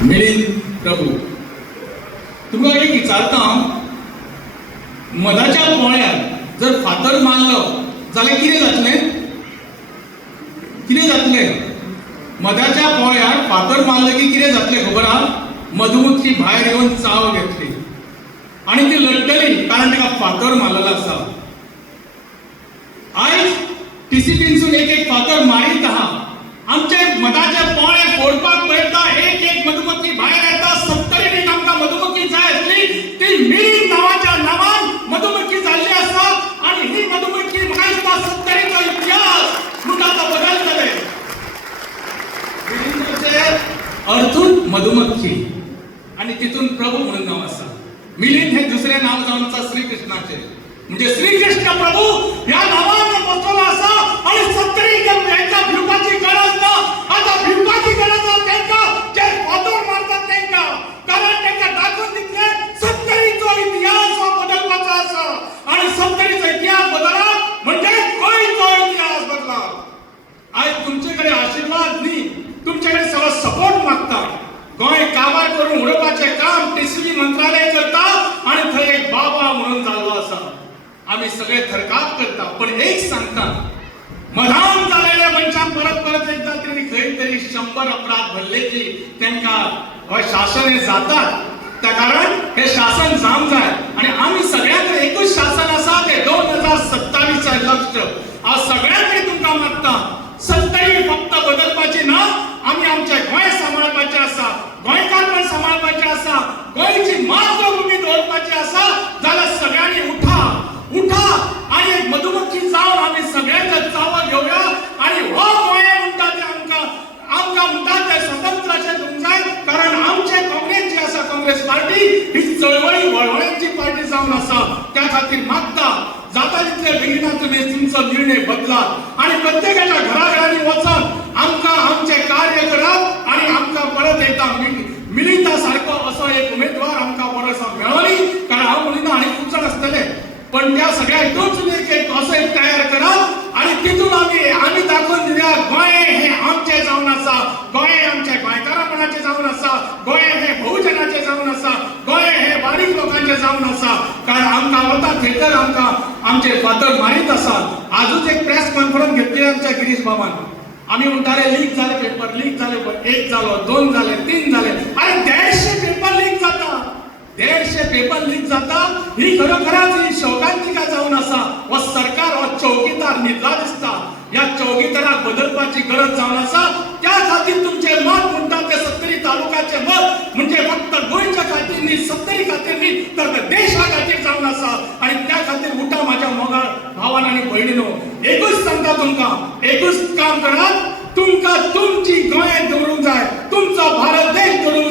मिलिंद प्रभू, तुमकां एक विचारता, मधाच्या पोळ्यात जर फातर मारलो जाल्यार कितें जातलें? कितें जातलें? मधाच्या पोळ्यात फातर मारले की कितें जातलें खबर आहा? मधुमक्खी भायर येवन चाव घेतली आणि ती लढटली, कारण तिका फातर मारलेलो आसा. आयज टीसीपीसून एक फातर मारीत आहा. आमचे मधाचे पोळे फोडपाक पळयता, एक मधुमक्खी भायर येता. 70 आमकां मधुमक्खी जाय आसली, ती मिलिंद नांवाच्या नांवान मधुमक्खी जाल्ली आसा आणि ही मधुमक्खी म्हाका दिसता 70चो इतिहास म्हणटा तो बदलतले. मिलिंदाचे अर्थूच मधुमक्खी आणि तितून प्रभू म्हणून नाव आसा. मिलिंद हे दुसरे नाव जावन आसा श्री कृष्णाचे. म्हणजे श्री कृष्ण प्रभू ह्या नावान बसलो आसा आणि 70 यांच्या भिवपाची गरज ना. आता भिवपाची गरज ना तेंका जे फातर मारतात तेंका, कारण तेंका दाखवून दितले 70चो इतिहास हो बदलपाचो आसा आणि 70चो इतिहास बदलला म्हणजे गोंयचो इतिहास बदला. आज तुमचेकडे आशीर्वाद न्ही, तुमचेकडे सगळो सपोर्ट मागता. गोंय काबार करून उडोवपाचें काम टीसीबी मंत्रालय करता आणि थंय एक बाबा म्हणून जाल्लो आसा. आम्ही सगळे थरकाप करता, पण एक सांगता, मधान जालेल्या मनशांक परत एकदा तरी खंय तरी 100 अपराध भरले की तांकां शासन हे जातात. त्या कारण हे शासन जावंक जाय आणि आम्ही सगळ्यांकडे एकूच शासन आसा ते 2027 लक्ष्य. हांव सगळ्यांकडे तुमकां मागता, 70 फक्त बदलपाची ना, आम्ही आमचे गोंय सांबाळपाचे आसा, गोंयकारपण सांबाळपाचे आसा, गोंयची मातृभूमी दवरपाची आसा. जाल्यार सगळ्यांनी उठा आणि एक मधुमक्खी जावन आम्ही सगळ्यांचे चाव घेऊया आणि हो गोंय म्हणटा ते आमकां म्हणटा ते स्वतंत्राचे होऊंक जाय. कारण आमचे काँग्रेस जी आसा, काँग्रेस पार्टी ही चळवळी वळवळ्यांची पार्टी जावन आसा. त्या खातीर मागता जाता तितले बेगीन तुम्ही तुमचो निर्णय बदलात आणि प्रत्येकाच्या घराघरांनी वचून आमकां आमचे कार्य करात आणि आमकां परत एकदा मिलिंदा सारको असो एक उमेदवार आमकां बरोसो मेळ्ळो. कारण हांव म्हणिना आनी खूब जाण आसतले, पण त्या सगळ्या हितून एक असो एक तयार करात आणि तितून आम्ही दाखवून दिल्या गोंय हे आमचे जावन आसा, गोंय आमचे गोंयकारापणाचे जावन आसा, गोंय हे बहुजनाचे जावन आसा, गोंय हे बारीक लोकांचे जावन आसा. कारण आमकां वता थंयसर आमकां आमचे फातर मारीत आसात. आजूच एक प्रेस कॉन्फरन्स घेतली आमच्या गिरीश बाबान. आम्ही म्हणटाले लीक झाले पेपर, लीक झाले, एक जालो, 2 झाले, 3 झाले. अरे 150 पेपर लीक जाता, 150 पेपर लीक जाता. ही खरोखरच ही शोकांतिका जावन आसा. हो सरकार हो चौकीदार न्हिदला दिसता. या चौकीदाराक बदलपाची गरज जावन आसा. त्या खातीर तुमचे मत म्हणटा ते 70 तालुक्याचे मत म्हणजे फक्त गोंयच्या खातीर न्ही, 70 खातीर न्ही, तर देशा खातीर जावन आसा. आणि त्या खातीर उठा माझ्या मोगाळ भावान आनी भयणीनो. एकूच सांगता तुमकां, एकूच काम करात. तुमकां तुमची गोंय दवरूंक जाय, तुमचो भारत देश दवरूंक